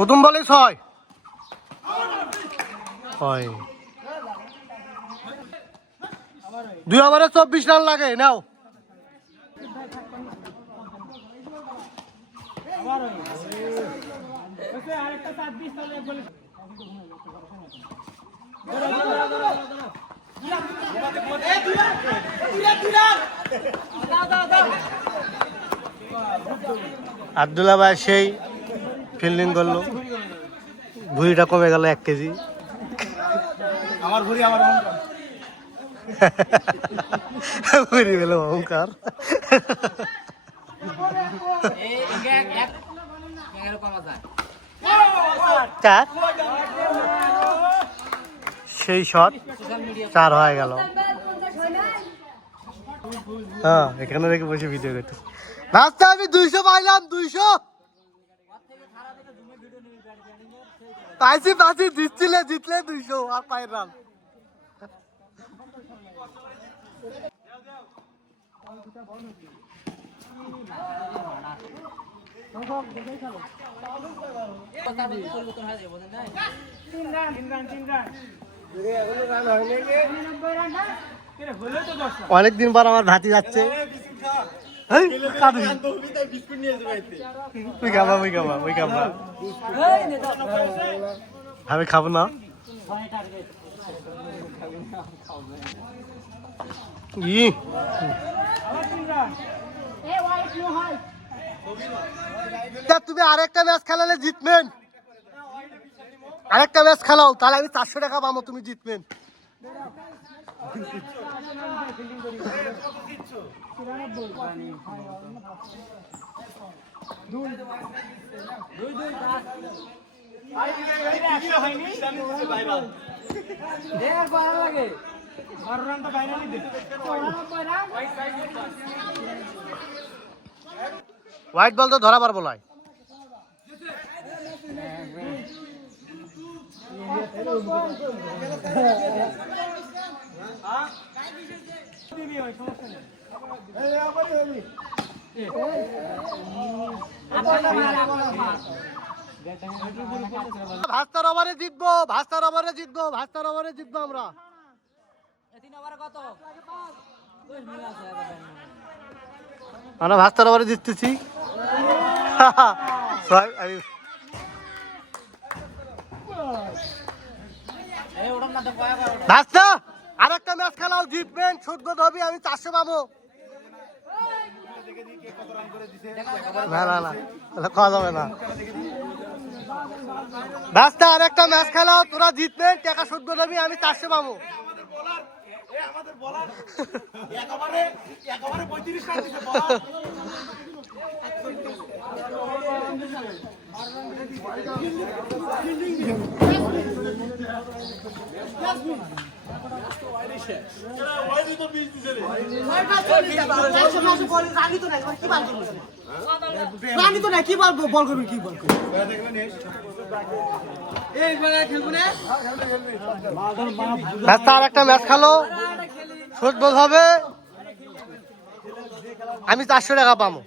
প্রথম বলে 6 হয় 2 ওভারে 24 রান লাগে নাও। আব্দুল্লাহ ভাই সেই ফিল্ডিং করলো, ভুঁড়িটা কমে গেল 1 কেজি। আমার ভুঁড়ি আমার ভুঁড়ি গেল অহংকার। সেই শট 4 হয়ে গেল। হ্যাঁ, এখানে রেখে বসে ভিডিও করতে। রাস্তা আমি 200 পাইলাম, 200 পাইছি পাইছি, জিতলে 200 আর পাইলাম। অনেকদিন পর আমার ভাতি যাচ্ছে। আমি খাবো না। তুমি আরেকটা ম্যাচ খেলালে জিতবেন, আরেকটা ম্যাচ খেলাও, তাহলে আমি 400 টাকা পাবো, তুমি জিতবেন। হোয়াইট বল তো ধরা পারবো না। ভাস্তার ওভারে জিতবো, ভাস্তার ওভারে জিতবো, ভাস্তার ওভারে জিতবো আমরা। আমরা ভাস্তার ওভারে জিততেছি। ভাস্তা আরেকটা ম্যাচ খেলাও, জিতবেন, সুদবোধ হবে, আমি 400 পাবো। না না না, খাওয়া যাবে না। ভাস্তা আরেকটা ম্যাচ খেলাও, তোরা জিতবেন, টাকা সুদবোধ হবে, আমি 400 পাবো। আর একটা ম্যাচ খেলো, সুদবোধ হবে, আমি 400 টাকা পাবো।